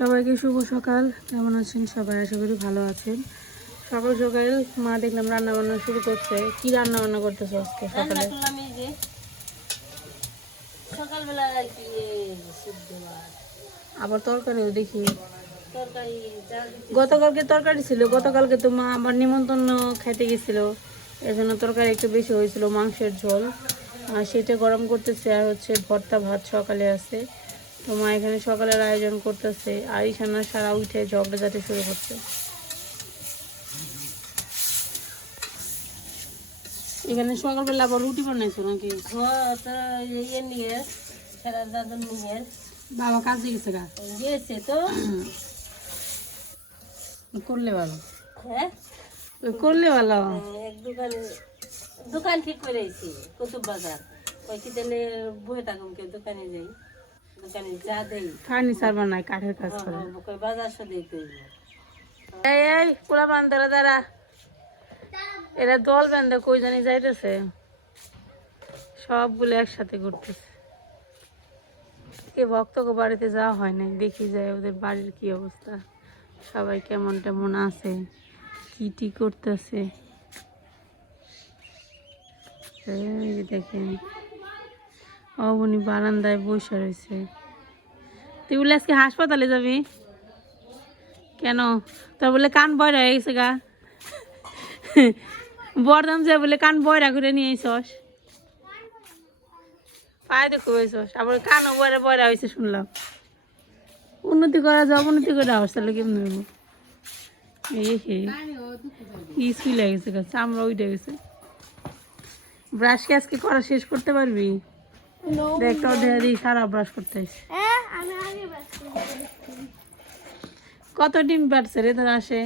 সবাইকে শুভ সকাল। কেমন আছেন সবাই? আশা করি ভালো আছেন। সকাল সকাল মা দেখলাম রান্না বান্না শুরু করছে। কি রান্না বান্না করতেছে আজকে সকালে? সকালবেলা আবার তরকারিও দেখি। গতকালকে তরকারি ছিল, গতকালকে তো মা আবার নিমন্ত্রণ খাইতে গেছিল, এর জন্য তরকারি একটু বেশি হয়েছিল, মাংসের ঝোল। আর সেটা গরম করতেছে। আর হচ্ছে ভর্তা ভাত সকালে আছে। তো মা এখানে সকালের আয়োজন করতেছে। আর ঈশানা সারা উঠে ঝগড়াঝাটি শুরু করছে। এখানে সকালবেলা আবার রুটি বানাইছো নাকি? নিয়ে দাদন নিয়ে বাবা কাজে গেছে গা? গিয়েছে তো। করলে ভালো। হ্যাঁ করলে ভালো। এক দোকান ঠিক করেছি কুতুব বাজার। ওই কি দিনে বয়ে থাকুন কে দোকানে যাই, দোকানে যা দেই ফার্নিচার বানায়, কাঠের কাজ করে। কই বাজার সাথে করব। এই এই পোলা বান্দারা দাঁড়া, এরা দল বান্ধে কই জানি যাইতেছে, সবগুলো একসাথে ঘুরতেছে। এ ভক্তকে বাড়িতে যাওয়া হয় না, দেখি যায় ওদের বাড়ির কি অবস্থা, সবাই কেমন টেমন আছে, কি করতেছে। দেখেন উনি বারান্দায় বসে রয়েছে। তুই বলে আজকে হাসপাতালে যাবি কেন? তোর বলে কান বয়রা হয়ে গেছে গা, বরদাম যে বলে কান বয়রা করে নিয়ে আইসস, পায়ে দেখো হয়েছস, আবার কানও বয়রা বয়রা হয়েছে শুনলাম। উন্নতি করা যায়, অবনতি করে আস তাহলে কেমন হইব? কি শুইলে গেছে গা, চামড়া উঠে গেছে। ব্রাশ কি আজকে করা শেষ করতে পারবি? দেখ তো দিই সারা ব্রাশ করতে আসছে। কত ডিম পারছে রে তোর? আসে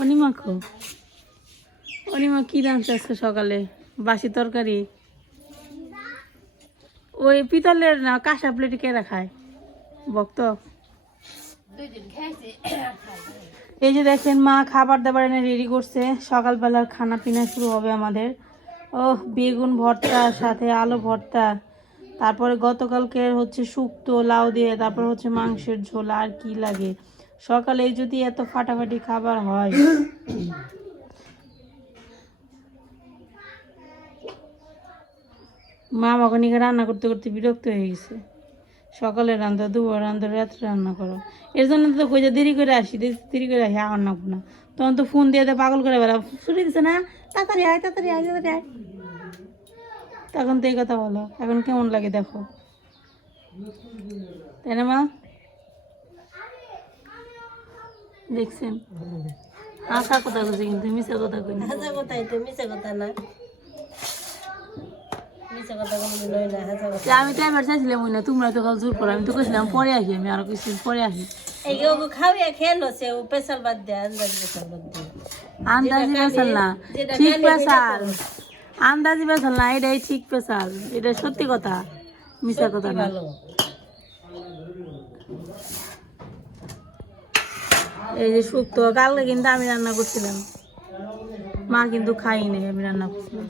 অনিমাখো, অনিমা কি রাঁধছে আজকে সকালে? বাসি তরকারি। ওই পিতলের না কাঁসা প্লেটে কে রাখায় ভক্ত? এই যে দেখেন মা খাবার দাবার এনে রেডি করছে। সকালবেলার খানা পিনা শুরু হবে আমাদের। বেগুন ভর্তা, সাথে আলু ভর্তা, তারপরে গতকালকের হচ্ছে শুক্তো লাউ দিয়ে, তারপর হচ্ছে মাংসের ঝোল। আর কি লাগে সকালে যদি এত ফাটাফাটি খাবার হয়? মা ওখানে রান্না করতে করতে বিরক্ত হয়ে গেছে। সকালে রান্না, দুপুর রান্না, রাত্রে রান্না করো। এর জন্য তো কই যে দেরি করে আসি, দেরি করে আসি, আর নাকবো না। তখন তো ফোন দিয়ে পাগল করে বেড়া, ছুটি দিছে না, তাড়াতাড়ি আয় তাড়াতাড়ি আয় তাড়াতাড়ি আয়। তখন তো এই কথা বলো। এখন কেমন লাগে দেখো, তাই না মা? দেখছেন হাসা কথা কইছে, কিন্তু মিশা কথা কই না। হাসা কথাই তো, মিছা কথা না। মিছা কথা কোনো নয় না, হাসা কথা। আমি তো এবার চাইছিলাম না, তোমরা তো কাল জোর করো। আমি তো কইছিলাম পরে আসি, আমি আরো কিছু পরে আসি। এই ওগো খাওয়া খেয়ে নছে, ও পেশাল বাদ দে, আন্দাজি পেশাল বাদ দে। আন্দাজি পেশাল না, ঠিক পেশাল। আন্দাজি পেশাল না, এটাই ঠিক পেশাল। এটা সত্যি কথা, মিশা কথা না। এই যে শুক্তো কালকে কিন্তু আমি রান্না করছিলাম, মা কিন্তু খাই নাই, আমি রান্না করছিলাম।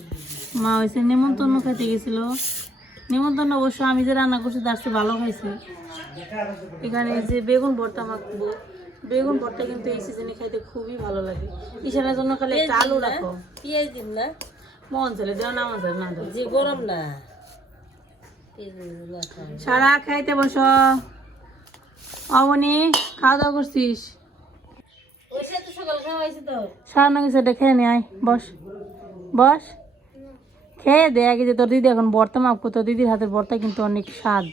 মা হয়েছে নিমন্ত্রণ খাইতে গেছিল। নিমন্ত্রণ অবশ্য আমি যে রান্না করছি তার চেয়ে ভালো খাইছে। এখানে যে বেগুন ভর্তা মাখবো, বেগুন ভর্তা কিন্তু এই সিজনে খাইতে খুবই ভালো লাগে। ঈশানের জন্য খালি একটা আলু রাখো, পেঁয়াজ দিন না, মন চলে দেওয়া না, আমার না দাও, যে গরম না। সারা খাইতে বসো। অবনি খাওয়া দাওয়া করছিস? সারা না কিছু খেয়ে নে, আয় বস বস, খেয়ে দে আগে। যে তোর দিদি এখন ভর্তা মাখবো, তোর দিদির হাতের ভর্তা কিন্তু অনেক স্বাদ।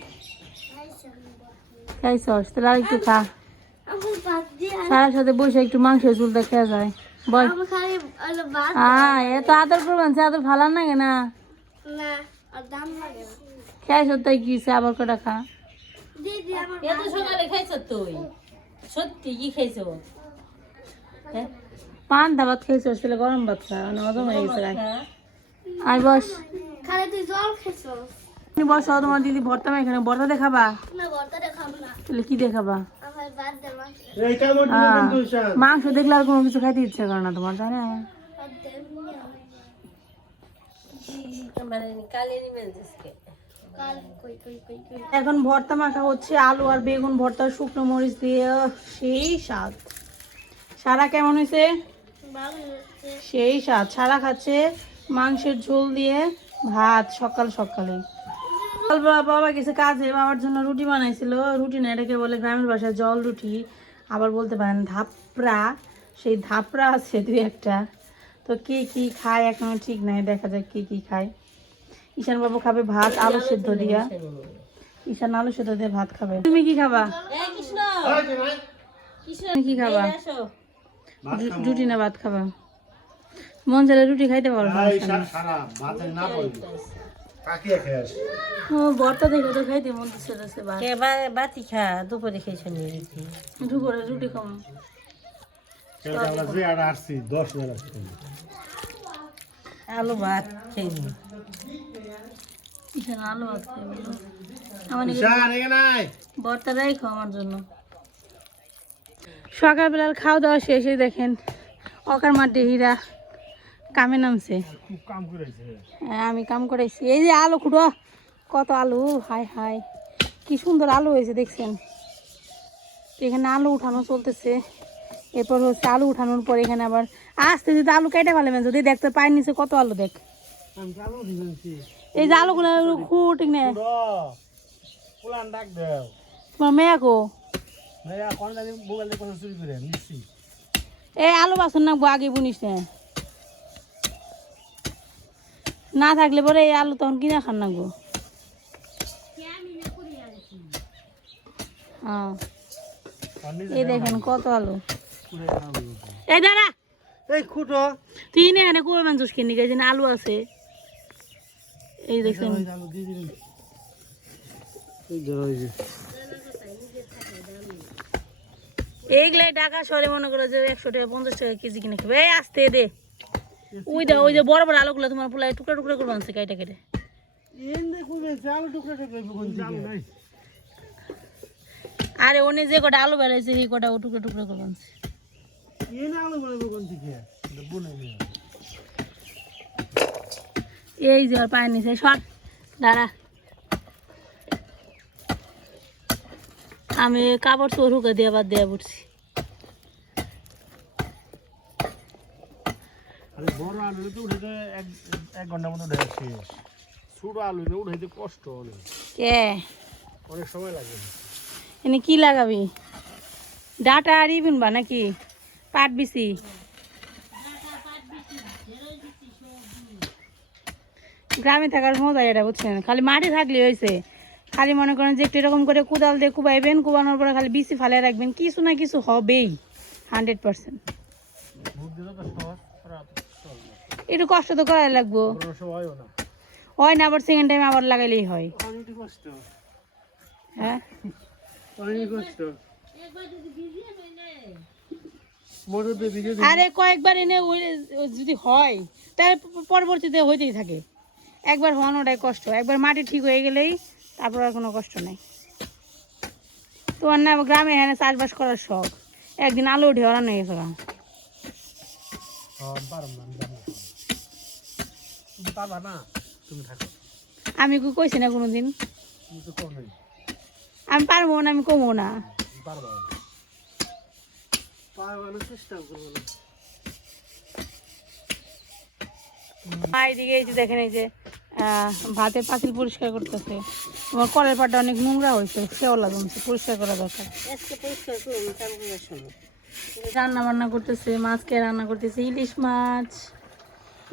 খাইছস? তাহলে আর একটু খা। সারার সাথে বসে একটু মাংসের ঝুলটা খেয়ে যায়। বল এত আদর করবেন, সে আদর ভালো লাগে না। খাইছ তাই কি আবার কটা খা। সকালে খাইছ তুই? সত্যি কি খাইছ? পান ভাত খাইছ, তাহলে গরম ভাত খা, হজম হয়ে গেছে। আয় বস, বস। তোমার দিদি ভর্তা এখানে ভর্তা দেখাবা? তাহলে কি দেখাবা? মাংস দেখলে আর কোনো কিছু খাইতে ইচ্ছে করে না তোমার, তাই না? এখন ভর্তা মাখা হচ্ছে, আলু আর বেগুন ভর্তা শুকনো মরিচ দিয়ে, সেই স্বাদ। সারা কেমন হয়েছে? সেই স্বাদ। সারা খাচ্ছে মাংসের ঝোল দিয়ে ভাত সকাল সকালে। বাবা গেছে কাজে, বাবার জন্য রুটি বানাইছিল। রুটি না, এটাকে বলে গ্রামের ভাষায় জল রুটি, আবার বলতে পারেন ধাপড়া। সেই ধাপড়া আছে দুই একটা। তো কি কি খায় এখনো ঠিক নাই, দেখা যাক কি কি খায়। ঈশান বাবু খাবে ভাত আলু সেদ্ধ দিয়া। ঈশান আলু সেদ্ধ দিয়ে ভাত খাবে। তুমি কি খাবা? তুমি কি খাবা? রুটি না ভাত খাবা? মন চাইলে রুটি খাইতে পারো। ভর্তা দেখে তো খাইতে মন চাইছে। বাতি খা, দুপুরে খেয়েছো দুপুরে রুটি খাম। আলু ভাত খেয়ে আলু ভাত খাইবে ভর্তাটাই খাও আমার জন্য। সকালবেলার খাওয়া দাওয়া শেষে দেখেন অকার মাঠে হীরা কামে নামছে। হ্যাঁ, আমি কাম করেছি। এই যে আলু খুঁড়ো, কত আলু, হাই হাই কি সুন্দর আলু হয়েছে দেখছেন। এখানে আলু উঠানো চলতেছে। এরপর হচ্ছে আলু উঠানোর পর এখানে আবার আস্তে যদি আলু কেটে ফেলেন, যদি দেখতে পাই নিচে কত আলু দেখ। এই যে আলুগুলো ঠিক নেই। তোমার মেয়ে কো? এই আলু বাসন না আগে বুনিস না থাকলে পরে এই আলু তখন কিনা খান না গো। হ্যাঁ, এই দেখেন কত আলু। এই দাঁড়া, এই খুঁটো তুই না এনে কবে মাংস কিনে গেছেন, আলু আছে এই দেখছেন। এইগুলাই ঢাকা শহরে মনে করো যে 100 টাকা 50 টাকা কেজি কিনে খাবে। এই আসতে দে, ওই যে বড় বড় আলুগুলো তোমার পোলাই টুকরা টুকরা করে বানছে কেটে কেটে। আরে ওনে যে কটা আলু বেড়াইছে সেই কটা ও টুকরা টুকরা করে বানছে। এই যে আর পায় নিছে সর দাঁড়া। আমি কাপড় চোর হুকে দিয়ে আবার দেয়া পড়ছি। বড় আলু তো উঠাইতে এক ঘন্টার মতো ঢেকে শেষ। ছোট আলু উঠাইতে কষ্ট অনেক, কে অনেক সময় লাগে। এনে কি লাগাবি? ডাটা আর বুনবা নাকি পাট বিছি? গ্রামে থাকার মজা এটা বুঝছেন। খালি মাটি থাকলে হয়েছে, খালি মনে করেন যে একটু এরকম করে কোদাল দিয়ে কুবাইবেন, কুবানোর পরে খালি বিচি ফালে রাখবেন, কিছু না কিছু হবেই 100%। একটু কষ্ট তো করাই লাগবো, হয় না আবার সেকেন্ড টাইম আবার লাগাইলেই হয়। হ্যাঁ, আরে কয়েকবার এনে যদি হয় তাহলে পরবর্তীতে হইতেই থাকে। একবার হওয়ানোটাই কষ্ট, একবার মাটি ঠিক হয়ে গেলেই তারপর আর কোনো কষ্ট নেই। তোমার না গ্রামে এখানে চাষবাস করার শখ, একদিন আলু উঠে ওরানো গেছে। আমি কইছি না কোনোদিন আমি পারবো না, আমি কমবো না। এইদিকে এই যে দেখেন, এই যে ভাতের পাতিল পরিষ্কার করতেছে। আমার কলের পাটা অনেক নোংরা হয়েছে, শেওলা জমছে, পরিষ্কার করা দরকার। রান্না বান্না করতেছে, মাছকে রান্না করতেছে ইলিশ মাছ,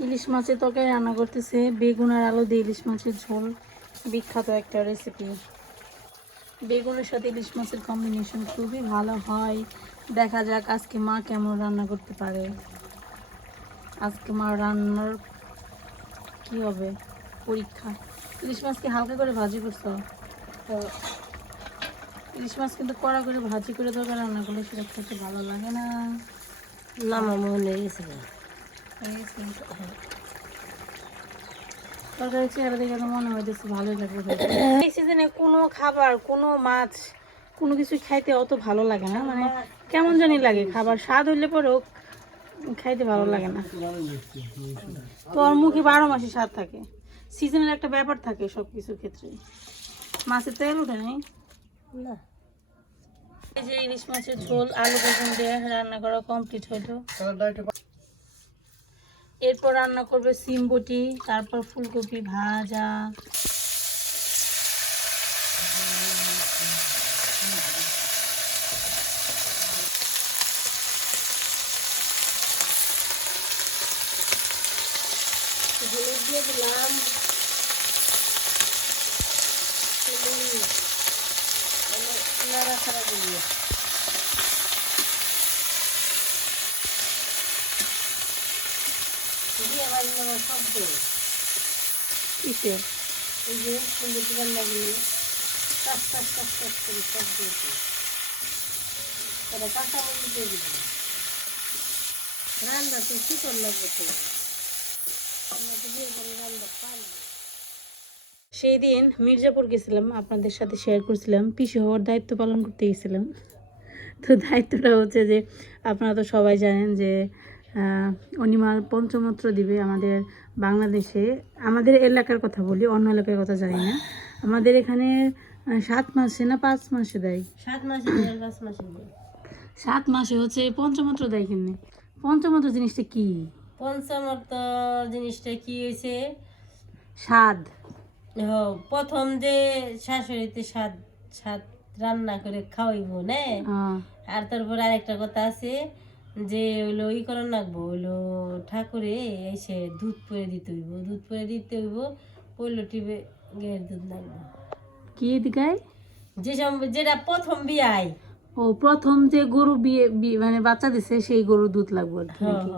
ইলিশ মাছের তরকারি রান্না করতেছে, বেগুন আর আলু দিয়ে ইলিশ মাছের ঝোল, বিখ্যাত একটা রেসিপি। বেগুনের সাথে ইলিশ মাছের কম্বিনেশন খুবই ভালো হয়। দেখা যাক আজকে মা কেমন রান্না করতে পারে। আজকে মা রান্নার কি হবে পরীক্ষা। ইলিশ মাছকে হালকা করে ভাজি করছো, ইলিশ মাছ কিন্তু কড়া করে ভাজি করে তরকারি রান্না করলে সেটা খেতে ভালো লাগে না। তরকারি চেহারা দেখে তো মনে হইতেছে ভালোই লাগবে। এই সিজনে কোনো খাবার, কোনো মাছ, কোনো কিছু খাইতে অত ভালো লাগে না, মানে কেমন জানি লাগে। খাবার স্বাদ হইলে পরেও খাইতে ভালো লাগে না। তোর মুখে 12 মাসই স্বাদ থাকে, সিজনের একটা ব্যাপার থাকে সব কিছুর ক্ষেত্রে। মাছের তেল ওঠে নাই না এই যে ইলিশ মাছের ঝোল আলু বেগুন দিয়ে রান্না করা কমপ্লিট হলো। এরপর রান্না করবে সিম বটি, তারপর ফুলকপি ভাজা। হলুদ দিয়ে দিলাম, নাড়াচাড়া দিল। দিয়ে বাড়ি নেওয়ার শব্দ কিসের এই যে সুন্দর রান্না গুলো কাজ কাজ কাজ কাজ করে শব্দ হচ্ছে। তারা কাঁচামরিচ দিয়ে দিলাম। রান্না তো শিকড় লাগবে তো, আমরা তো দিয়ে করে রান্না পারি না। সেই দিন মির্জাপুর গেছিলাম, আপনাদের সাথে শেয়ার করছিলাম, পিসি হওয়ার দায়িত্ব পালন করতে গেছিলাম। তো দায়িত্বটা হচ্ছে যে আপনারা তো সবাই জানেন যে অনিমাল পঞ্চমূত্র দিবে আমাদের বাংলাদেশে। আমাদের এলাকার কথা বলি, অন্য এলাকার কথা জানি না। আমাদের এখানে 7 মাসে না 5 মাসে দেয়, 7 মাসে দেয়, 5 মাসে দেয়। 7 মাসে হচ্ছে পঞ্চমূত্র দেয়। কিনে পঞ্চমূত্র জিনিসটা কি? পঞ্চমর্ত জিনিসটা কি হয়েছে, স্বাদ। প্রথম যে শাশুড়িতে স্বাদ স্বাদ রান্না করে খাওয়াইবো না। আর তারপর আরেকটা কথা আছে যে হইলো ই করার লাগবো, হইলো ঠাকুরে এসে দুধ পরে দিতে হইব, দুধ পরে দিতে হইব, পড়লো টিপে গের দুধ লাগবে। কি দিকায়? যেটা প্রথম বিয়াই, ও প্রথম যে গরু মানে বাচ্চা দিছে সেই গরুর দুধ লাগবে আর কি নাকি?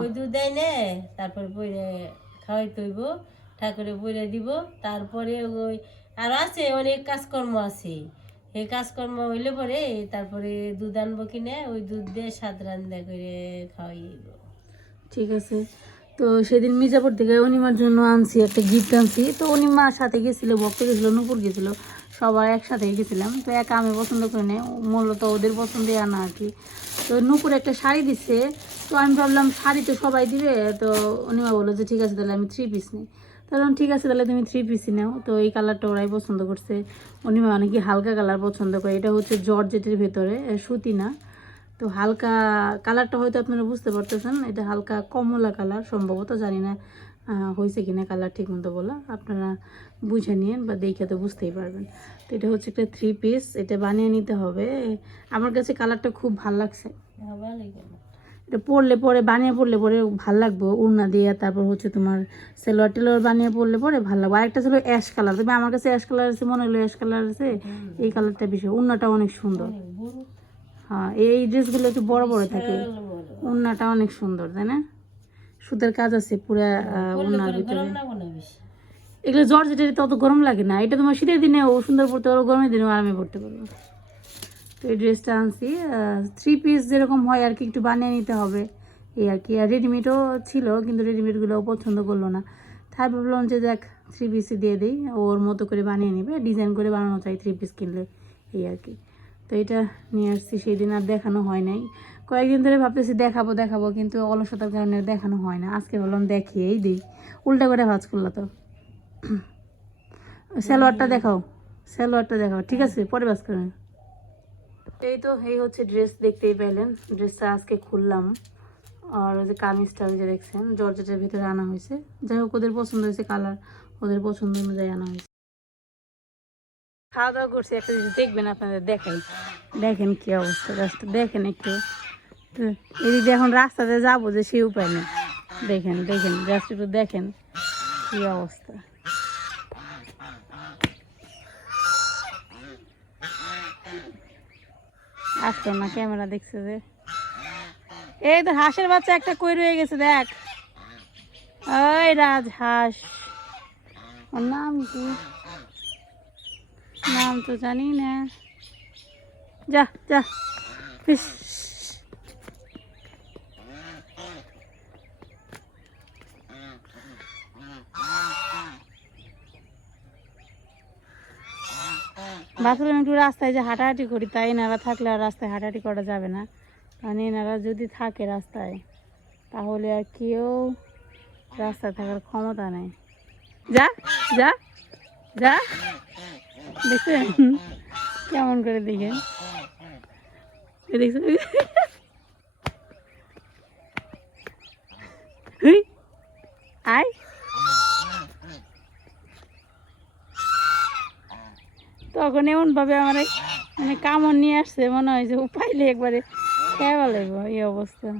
ওই দুধ দেয় নে, তারপর পরে খাওয়াইতে হইব, ঠাকুরে পরে দিব। তারপরে ওই আর আছে অনেক কাজকর্ম আছে, এই কাজকর্ম হইলে পরে তারপরে দুধ আনবো কিনে ওই দুধ দিয়ে স্বাদ রান্না করে খাওয়াইব। ঠিক আছে। তো সেদিন মির্জাপুর থেকে অনিমার জন্য আনছি একটা গিফট আনছি। তো অনিমার সাথে গেছিলো, ভক্ত গেছিলো, নূপুর গেছিলো, সবাই একসাথে গেছিলাম। তো একা আমি পছন্দ করি না, মূলত ওদের পছন্দে আনা আর কি। তো নূপুর একটা শাড়ি দিছে, তো আমি ভাবলাম শাড়ি তো সবাই দিবে। তো অনিমা বললো যে ঠিক আছে তাহলে আমি 3 পিস নিই। তাহলে ঠিক আছে তাহলে তুমি 3 পিসই নাও। তো এই কালারটা ওরাই পছন্দ করছে। অনিমা অনেকই হালকা কালার পছন্দ করে, এটা হচ্ছে জর্জেটের ভেতরে, সুতি না। তো হালকা কালারটা হয়তো আপনারা বুঝতে পারতেছেন, এটা হালকা কমলা কালার সম্ভবত, জানি না হয়েছে কিনা কালার ঠিক মতো বলা, আপনারা বুঝে নিন বা দেখে তো বুঝতেই পারবেন। তো এটা হচ্ছে একটা 3 পিস, এটা বানিয়ে নিতে হবে। আমার কাছে কালারটা খুব ভালো লাগছে। এটা পরলে পরে বানিয়ে পরলে পরে ভাল লাগবে উড়না দিয়ে। তারপর হচ্ছে তোমার সেলোয়ার টেলোয়ার বানিয়ে পরলে পরে ভালো লাগবে। আরেকটা ছিল অ্যাশ কালার, তবে আমার কাছে অ্যাশ কালার আছে, মনে হলো অ্যাশ কালার আছে, এই কালারটা বেশি। উড়নাটা অনেক সুন্দর। হ্যাঁ, এই ড্রেসগুলো একটু বড় বড় থাকে, উড়নাটা অনেক সুন্দর, তাই না? সুতার কাজ আছে পুরা উড়নার ভিতরে। এগুলো জর্জেটের তত গরম লাগে না, এটা তোমার শীতের দিনে ও সুন্দর পড়তে পারো, গরমের দিনেও আরামে পড়তে পারবো। তো এই ড্রেসটা আনছি 3 পিস যেরকম হয় আর কি, একটু বানিয়ে নিতে হবে এই আর কি। আর রেডিমেডও ছিল কিন্তু রেডিমেডগুলোও পছন্দ করলো না, তাই ভাবলাম যে দেখ 3 পিসই দিয়ে দিই, ওর মতো করে বানিয়ে নেবে, ডিজাইন করে বানানো চাই 3 পিস কিনলে এই আর কি। তো এটা নিয়ে আসছি, সেই দিন আর দেখানো হয় নাই। কয়েকদিন ধরে ভাবতেছি দেখাবো দেখাবো, কিন্তু অলসতার কারণে দেখানো হয় না। আজকে ভাবলাম দেখিয়েই দিই, উল্টা করে ভাজ করলো তো। সালোয়ারটা দেখাও, সালোয়ারটা দেখাও, ঠিক আছে পরে ভাজ করে। এই তো এই হচ্ছে ড্রেস, দেখতেই পেলেন ড্রেসটা আজকে খুললাম। আর ওই যে কামিজটা ওই যে দেখছেন জর্জেটের ভিতরে আনা হয়েছে। যাই হোক ওদের পছন্দ হয়েছে কালার, ওদের পছন্দ অনুযায়ী আনা হয়েছে। খাওয়া দাওয়া করছি, একটা জিনিস দেখবেন আপনাদের দেখাই, দেখেন কি অবস্থা, রাস্তা দেখেন একটু। তো এদিকে এখন রাস্তাতে যাবো যে সেই উপায় নেই, দেখেন দেখেন জাস্ট একটু দেখেন কি অবস্থা। আসতো না ক্যামেরা দেখছে যে। এই তো হাঁসের বাচ্চা একটা কই রয়ে গেছে দেখ, ওই রাজহাঁস। ওর নাম কি, নাম তো জানি না। যা যা ইস। বাথরুমে একটু রাস্তায় যে হাঁটাহাঁটি করি, তাই এনারা থাকলে আর রাস্তায় হাঁটাহাঁটি করা যাবে না। কারণ এনারা যদি থাকে রাস্তায় তাহলে আর কেউ রাস্তায় থাকার ক্ষমতা নেই। যা যা যা দেখছেন কেমন করে দেখেন দেখছেন আয় তখন এমন ভাবে আমার মানে কামড় নিয়ে আসছে মনে হয় যে ও পাইলে একবারে খেয়ে লাগব এই অবস্থা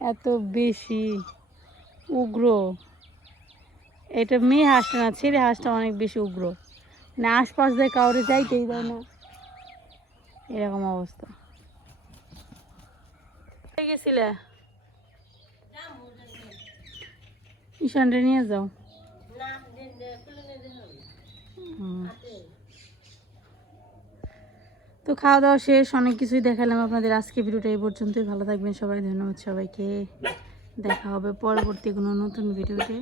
এত বেশি উগ্র এটা মেয়ে হাঁসটা না ছেলে হাঁসটা অনেক বেশি উগ্র না আশপাশ দিয়ে কাউরে যাইতেই দেয় না এরকম অবস্থা গেছিলে ঈশানরে নিয়ে যাও তো খাওয়া দাওয়া শেষ অনেক কিছুই দেখালাম আপনাদের আজকে ভিডিওটা এই পর্যন্তই ভালো থাকবেন সবাই ধন্যবাদ সবাইকে দেখা হবে পরবর্তী কোনো নতুন ভিডিওতে